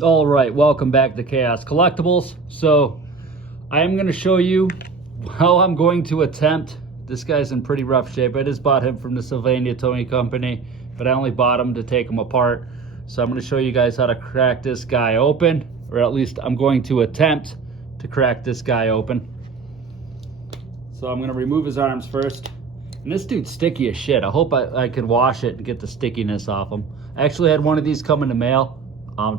All right, welcome back to Chaos Collectibles. So I am going to show you how I'm going to attempt, this guy's in pretty rough shape. I just bought him from the Sylvania Towing Company, but I only bought him to take him apart. So I'm going to show you guys how to crack this guy open, or at least I'm going to attempt to crack this guy open. So I'm going to remove his arms first. And this dude's sticky as shit. I hope I can wash it and get the stickiness off him. I actually had one of these come in the mail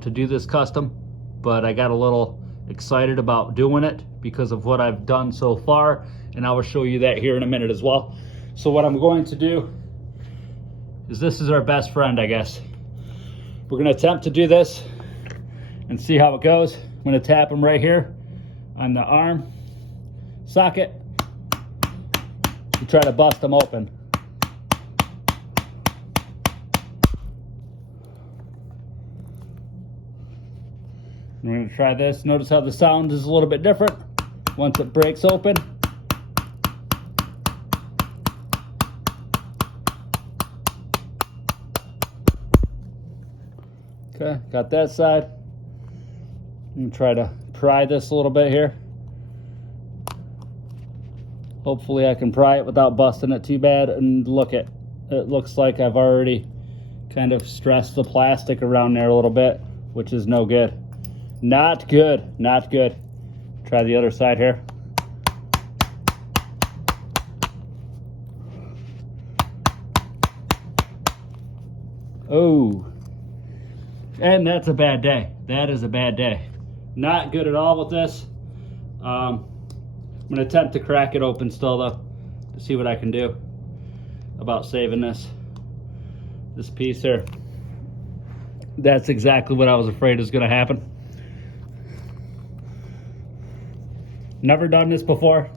to do this custom, but I got a little excited about doing it because of what I've done so far, and I will show you that here in a minute as well. So what I'm going to do is, this is our best friend, I guess. We're going to attempt to do this and see how it goes. I'm going to tap him right here on the arm socket and try to bust him open. We're going to try this. Notice how the sound is a little bit different once it breaks open. Okay, got that side. I'm going to try to pry this a little bit here. Hopefully I can pry it without busting it too bad. And look, it looks like I've already kind of stressed the plastic around there a little bit, which is no good. Not good, not good. Try the other side here. Oh, and that's a bad day. That is a bad day. Not good at all with this. I'm gonna attempt to crack it open still though, to see what I can do about saving this piece here. That's exactly what I was afraid was gonna happen. Never done this before.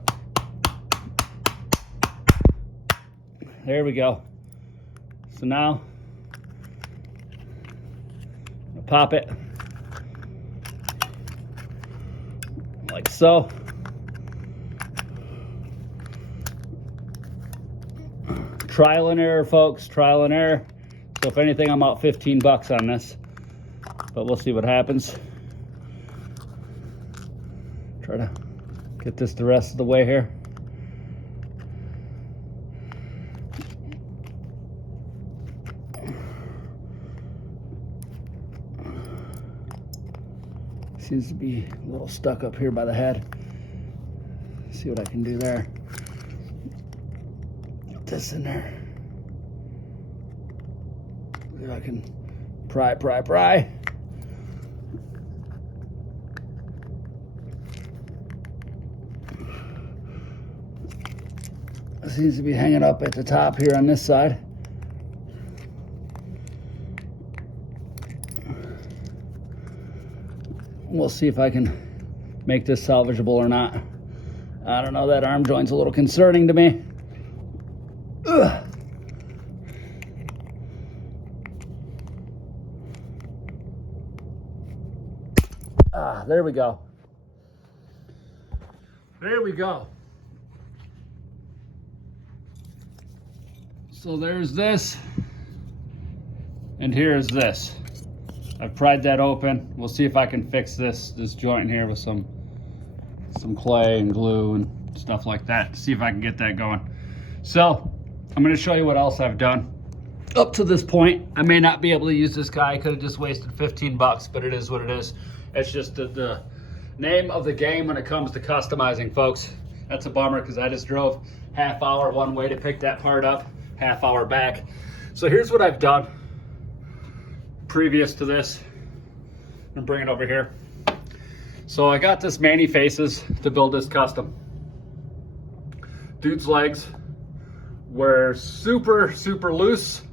There we go. So now, I'll pop it like so. Trial and error, folks, trial and error. So if anything, I'm out 15 bucks on this, but we'll see what happens. Try to get this the rest of the way here. Seems to be a little stuck up here by the head. See what I can do there. Get this in there. See if I can pry. It seems to be hanging up at the top here on this side. We'll see if I can make this salvageable or not. I don't know, that arm joint's a little concerning to me. Ugh. There we go. There we go. So there's this, and here's this. I've pried that open. We'll see if I can fix this joint here with some clay and glue and stuff like that. See if I can get that going. So I'm going to show you what else I've done up to this point. I may not be able to use this guy. I could have just wasted 15 bucks, but it is what it is. It's just the name of the game when it comes to customizing, folks. That's a bummer because I just drove half hour one way to pick that part up, half hour back. So here's what I've done previous to this. I'm gonna bring it over here. So I got this Manny Faces to build this custom. Dude's legs were super loose,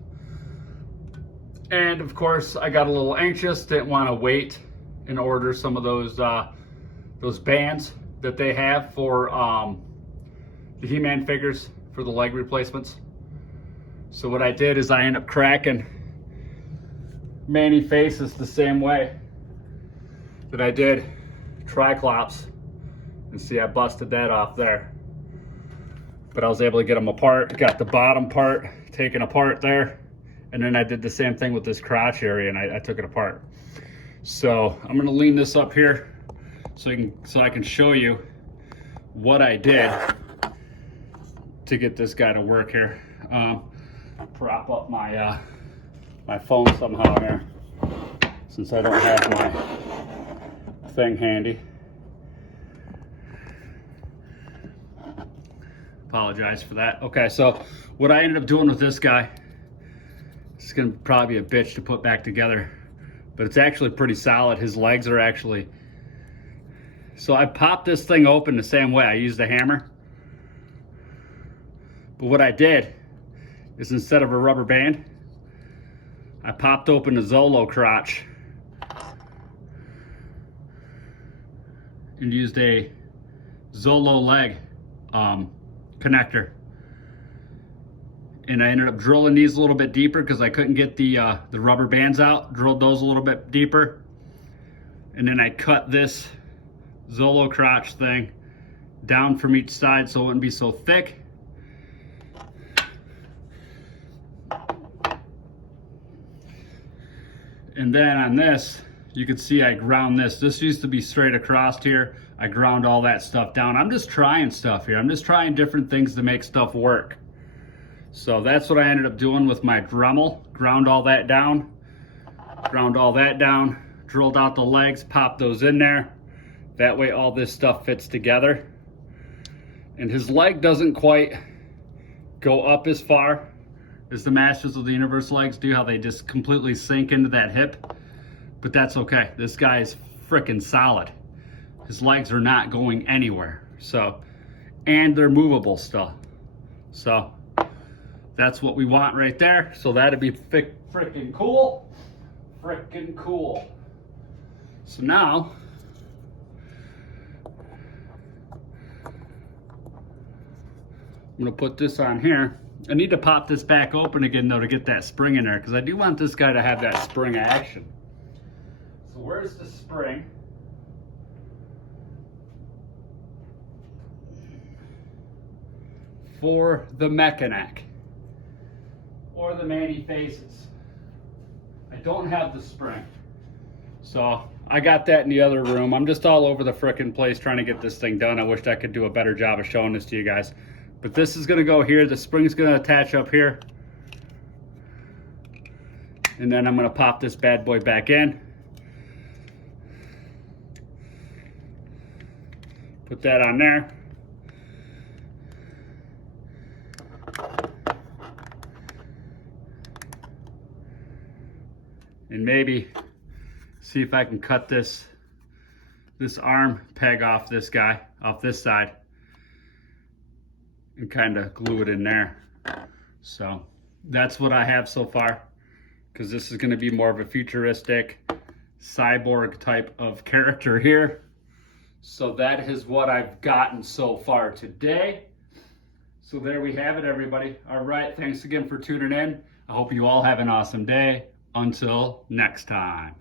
and of course I got a little anxious, didn't want to wait and order some of those bands that they have for the He-Man figures for the leg replacements. So what I did is I ended up cracking Manny Faces the same way that I did Triclops, and see, I busted that off there, but I was able to get them apart. Got the bottom part taken apart there, and then I did the same thing with this crotch area, and I took it apart. So I'm gonna lean this up here so I can show you what I did to get this guy to work here. Prop up my my phone somehow here, since I don't have my thing handy. Apologize for that. Okay, so what I ended up doing with this guy, it's gonna probably be a bitch to put back together, but it's actually pretty solid. His legs are actually, so I popped this thing open the same way. I used a hammer, but what I did is instead of a rubber band, I popped open the Zolo crotch and used a Zolo leg connector. And I ended up drilling these a little bit deeper because I couldn't get the rubber bands out. Drilled those a little bit deeper. And then I cut this Zolo crotch thing down from each side so it wouldn't be so thick. And then on this, you can see I ground this. This used to be straight across here. I ground all that stuff down. I'm just trying stuff here. I'm just trying different things to make stuff work. So that's what I ended up doing with my Dremel. Ground all that down. Ground all that down. Drilled out the legs, popped those in there. That way all this stuff fits together. And his leg doesn't quite go up as far as the Masters of the Universe legs do, how they just completely sink into that hip. But that's okay. This guy is freaking solid. His legs are not going anywhere. So, and they're movable still. So, that's what we want right there. So that'd be freaking cool. Freaking cool. So now, I'm gonna put this on here. I need to pop this back open again though to get that spring in there, because I do want this guy to have that spring action. So where's the spring? For the Mechanic or the Manny Faces. I don't have the spring. So I got that in the other room. I'm just all over the frickin' place trying to get this thing done. I wished I could do a better job of showing this to you guys. But this is gonna go here. The spring's gonna attach up here. And then I'm gonna pop this bad boy back in. Put that on there. And maybe see if I can cut this arm peg off this guy, off this side, and kind of glue it in there. So that's what I have so far, because this is going to be more of a futuristic cyborg type of character here. So that is what I've gotten so far today. So there we have it, everybody. All right, thanks again for tuning in. I hope you all have an awesome day. Until next time.